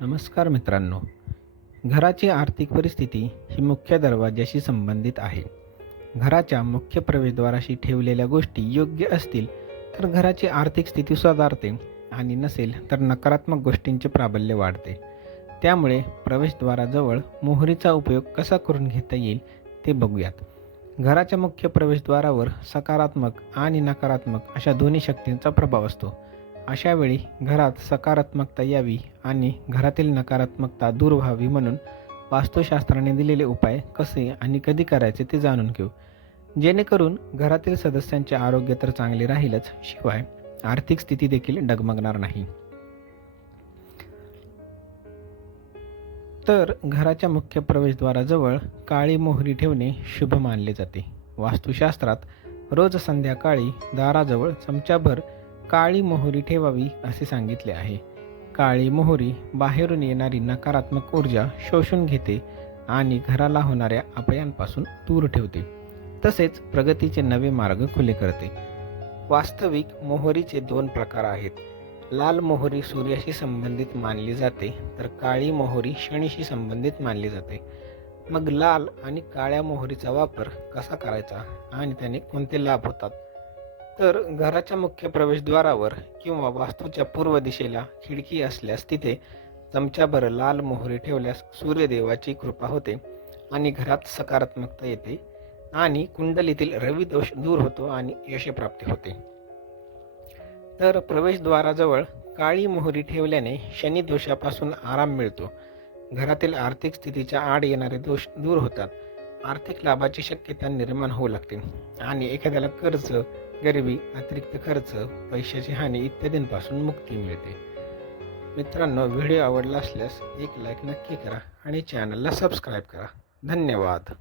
नमस्कार मित्रांनो. घराची आर्थिक परिस्थिती ही मुख्य दरवाज्याशी संबंधित आहे. घराच्या मुख्य प्रवेशद्वाराशी ठेवलेल्या गोष्टी योग्य असतील तर घराची आर्थिक स्थिती सुधारते आणि नसेल तर नकारात्मक गोष्टींचे प्राबल्य वाढते. त्यामुळे प्रवेशद्वाराजवळ मोहरीचा उपयोग कसा करून घेता येईल ते बघूयात. घराच्या मुख्य प्रवेशद्वारावर सकारात्मक आणि नकारात्मक अशा दोन्ही शक्तींचा प्रभाव असतो. अशावेळी घरात सकारात्मकता यावी आणि घरातील नकारात्मकता दूर व्हावी म्हणून वास्तुशास्त्राने दिलेले उपाय कसे आणि कधी करायचे ते जाणून घेऊ. जेणेकरून घरातील सदस्यांचे आरोग्य तर चांगले राहीलच शिवाय आर्थिक स्थिती देखील डगमगणार नाही. तर घराच्या मुख्य प्रवेशद्वाराजवळ काळी मोहरी ठेवणे शुभ मानले जाते. वास्तुशास्त्रात रोज संध्याकाळी दाराजवळ चमच्याभर काळी मोहरी ठेवावी असे सांगितले आहे. काळी मोहरी बाहेरून येणारी नकारात्मक ऊर्जा शोषून घेते आणि घराला होणाऱ्या अपयांपासून दूर ठेवते. तसेच प्रगतीचे नवे मार्ग खुले करते. वास्तविक मोहरीचे दोन प्रकार आहेत. लाल मोहरी सूर्याशी संबंधित मानली जाते तर काळी मोहरी शनीशी संबंधित मानली जाते. मग लाल आणि काळ्या मोहरीचा वापर कसा करायचा आणि त्याने कोणते लाभ होतात? तर घराच्या मुख्य प्रवेशद्वारावर किंवा वास्तूच्या पूर्व दिशेला खिडकी असल्यास तिथे चमच्याभर लाल मोहरी ठेवल्यास सूर्यदेवाची कृपा होते आणि घरात सकारात्मकता येते आणि कुंडलीतील रविदोष दूर होतो आणि यशप्राप्ती होते. तर प्रवेशद्वाराजवळ काळी मोहरी ठेवल्याने शनिदोषापासून आराम मिळतो. घरातील आर्थिक स्थितीच्या आड येणारे दोष दूर होतात. आर्थिक लाभाची शक्यता निर्माण होऊ लागते आणि एखाद्याला कर्ज गरिबी अतिरिक्त खर्च पैशाची हानी इत्यादींपासून मुक्ती मिळते. मित्रांनो व्हिडिओ आवडला असल्यास एक लाईक नक्की करा आणि चॅनलला सबस्क्राईब करा. धन्यवाद.